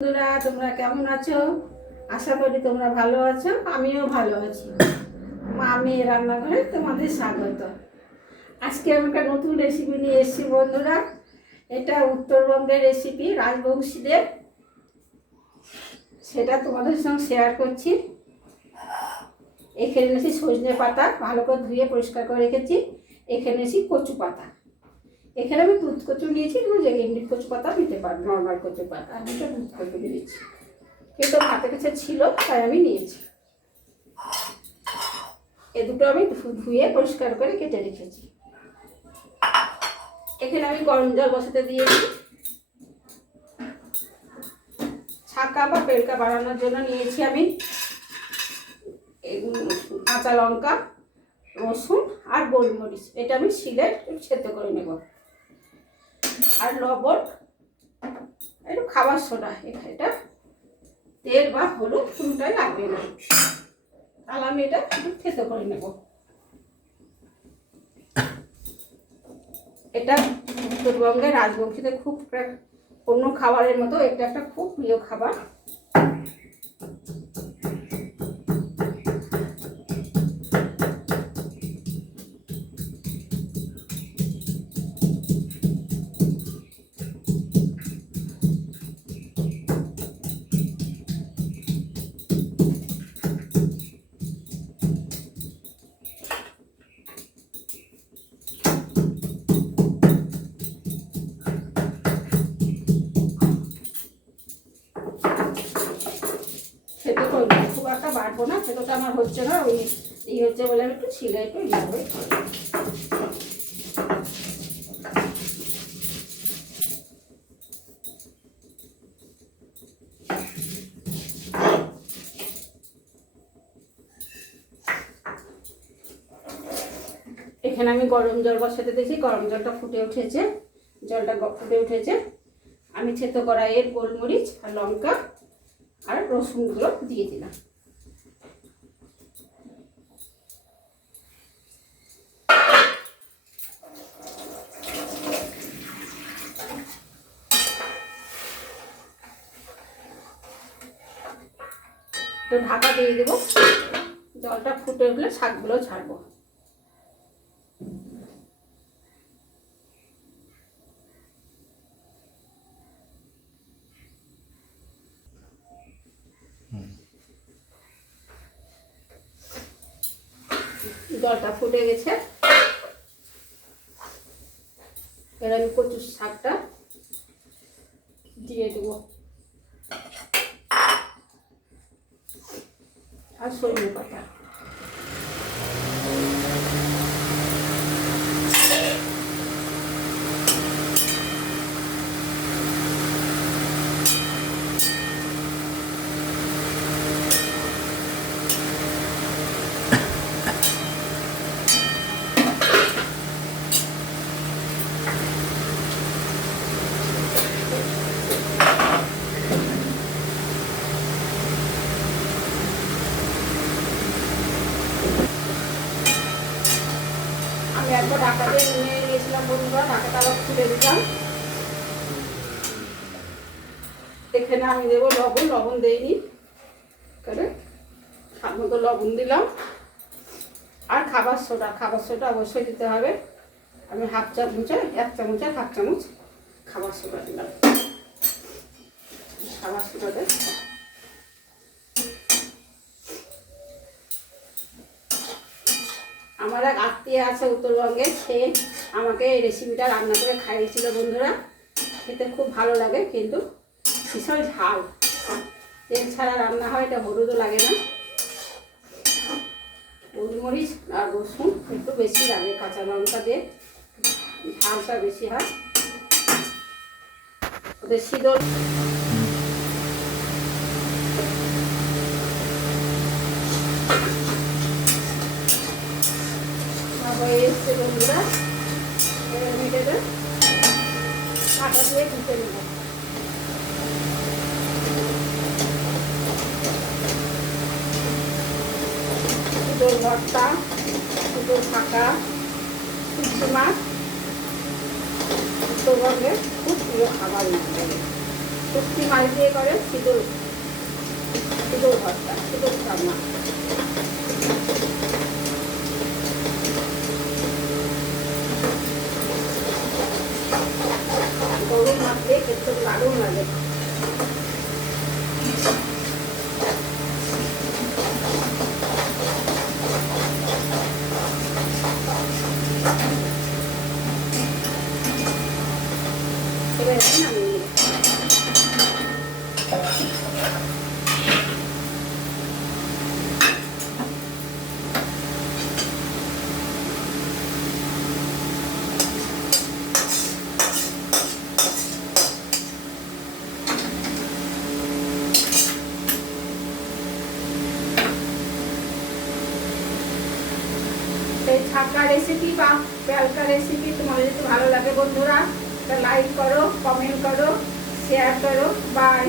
বন্ধুরা, তোমরা কেমন আছো? আশা করি তোমরা ভালো আছো, আমিও ভালো আছি। মা মেয়ে রান্নাঘরে তোমাদের স্বাগত। আজকে আমি একটা নতুন রেসিপি নিয়ে এসেছি বন্ধুরা। এটা উত্তরবঙ্গের রেসিপি রাজবংশীদের। সেটা তোমাদের সঙ্গে শেয়ার করছি। এখানে এনেছি সজনে পাতা, ভালো করে ধুয়ে পরিষ্কার করে রেখেছি। এখানে এনেছি কচু পাতা এখানে আমি দুধ কচু নিয়েছি তুমি যে এমনি কচু পাতা নিতে পারো নর্মাল কচু পাতা। আমি তো দুধ কচু নিয়েছি কিন্তু হাতের কাছে ছিল, তাই আমি নিয়েছি। এ দুটো আমি ধুয়ে পরিষ্কার করে কেটে রেখেছি। এখানে আমি গরম জল বসাতে দিয়েছি। ছাকা বা পেলকা বানানোর জন্য নিয়েছি আমি কাঁচা লঙ্কা, রসুন আর গোলমরিচ। এটা আমি শিলে সেদ্ধ করে নেব। আর লবণ, একটু খাবার সোডা এটা তেল বা হলুদ কোনটাই লাগবে না। তাহলে আমি এটা একটু থেতো করে নেব। এটা উত্তরবঙ্গের রাজবংশীতে খুব অন্য খাবারের মতো, এটা একটা খুব প্রিয় খাবার। খুব বাড়বো না, সেটা আমার হচ্ছে না, ওই এই হচ্ছে বলে আমি একটু ছিলে একটু ইয়ে এখানে আমি গরম জল বসাতে দিয়েছি, গরম জলটা ফুটে উঠেছে, জলটা ফুটে উঠেছে। আমি করা এর গোলমরিচ আর লঙ্কা আর রসুনগুলো দিয়ে দিলাম। তো ঢাকা দিয়ে দেবো। জলটা ফুটে উঠলে শাকগুলো ছাড়বো। জলটা ফুটে গেছে। এবার আমি কচুর শাকটা দিয়ে দেবো। আর সজনে পাতা আমি একবার ঢাকা দিয়ে নিয়ে নিয়েছিলাম বন্ধুরা ঢাকাটা আবার খুলে দিলাম। এখানে আমি দেবো লবণ লবণ দেইনি। করে স্বাদ লবণ দিলাম। আর খাবার সোডা খাবার সোডা অবশ্যই দিতে হবে। আমি হাফ চামচে, এক চামচে, হাফ চামচ খাবার সোডা দিলাম। খাবার সোডা দেয় আমার এক আত্মীয় আছে উত্তরবঙ্গে, সে আমাকে এই রেসিপিটা রান্না করে খাইয়েছিল, বন্ধুরা। খেতে খুব ভালো লাগে, কিন্তু ভীষণ ঝাল। তেল ছাড়া রান্না হয়, এটা হলুদও লাগে না। গোলমরিচ আর রসুন একটু বেশি লাগে, কাঁচা লঙ্কা দিয়ে। ঝালটা বেশি হয়। ওদের শীতল হয়ে এসছে বন্ধুরা। এবার আমি কাটা দিয়ে দিতে নেব। দুটোর ভর্তা দুটোর ফাঁকা শুক্তো মাছ। উত্তরবঙ্গের খুব প্রিয় খাবার শুক্তি মাছ দিয়ে করে সিঁদুর সিঁদুর ভর্তা, সিঁদুর রান্না গরুর মাছ দিয়ে খেতে দারুণ লাগে এই ছাকা রেসিপি বা পেলকা রেসিপি তোমাদের যদি ভালো লাগে বন্ধুরা লাইক করো কমেন্ট করো শেয়ার করো বাই